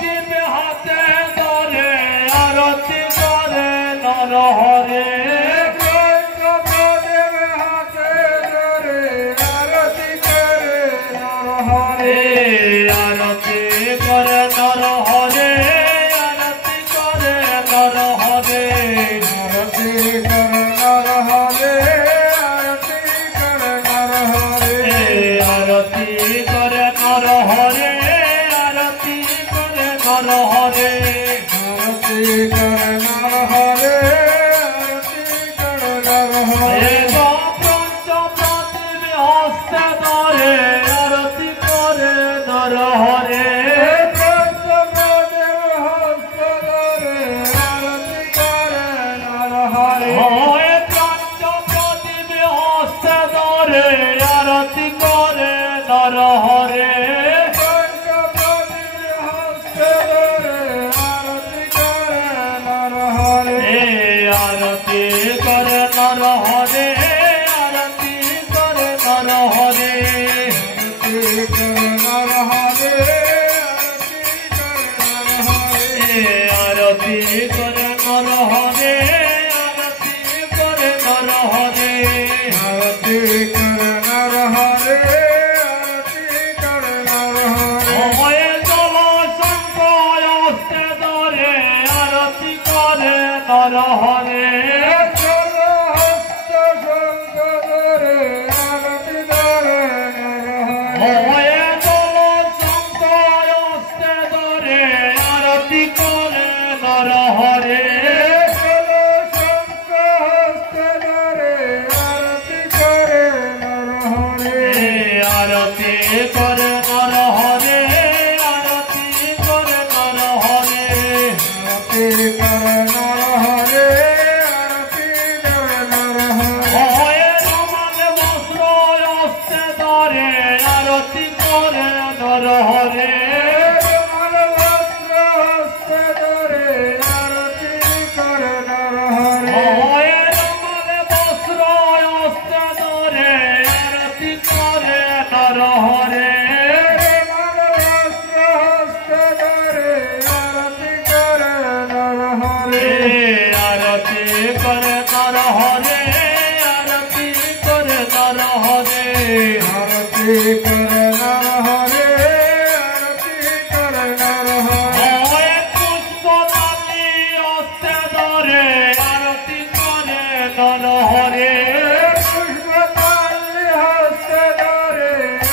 দিবে হাতে ধরে আরতি করে নর হরে আরতি করে নর হরে আরতি করে নর হরে আরতি করে নর হরে আরতি করে নর হরে আরতি করে নর হরে আরতি করে নর হরে আরতি করে নর হরে পঞ্চপ্রদীপ হস্তে ধরে আরতি করে নর হরে পঞ্চপ্রদীপ হস্তে ধরে আরতি করে নর হরে পঞ্চপ্রদীপ হস্তে ধরে আরতি করে নর হরে আরতি করে নর হরে আরতি করে নর হরে আরতি করে নর হরে আরতি করে নর হরে আরতি করে নর হরে আরতি করে নর হরে সময়ে জল সংকয়স্তে ধরে আরতি করে নর হরে সময়ে জল সংকয়স্তে ধরে আরতি করে নর হরে আরতি করে নর হরে আরতি করে নর হরে হয়ে রমালে বস্ত্র হস্তে ধরে আরতি করে নর হরে হয়ে রমালে বস্ত্র হস্তে ধরে আরতি করে নর হরে আরতি করে নর হরে আরতি করে নর হরে আরতি করে নর হরে আরতি করে নর হরে হয়ে পুষ্পমালি হস্তে ধরে আরতি করে নর হরে পুষ্পমাল্য হস্তে ধরে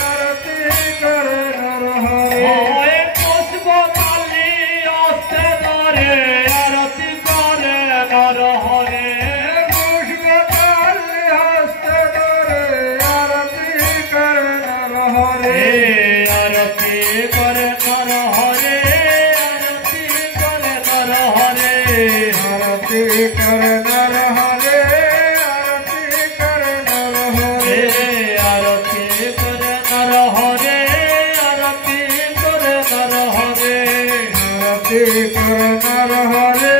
আরতি করে নর হরে হয়ে পুষ্পমালি হস্তে ধরে আরতি করে নর হরে পুষ্পমাল্য হস্তে ধরে আরতি করে নর হরে আরতি করে নর হরে আরতি করে নর হরে আরতি করে নর হরে আরতি করে নর হরে আরতি করে নর হরে আরতি করে নর হরে আরতি করে নর হরে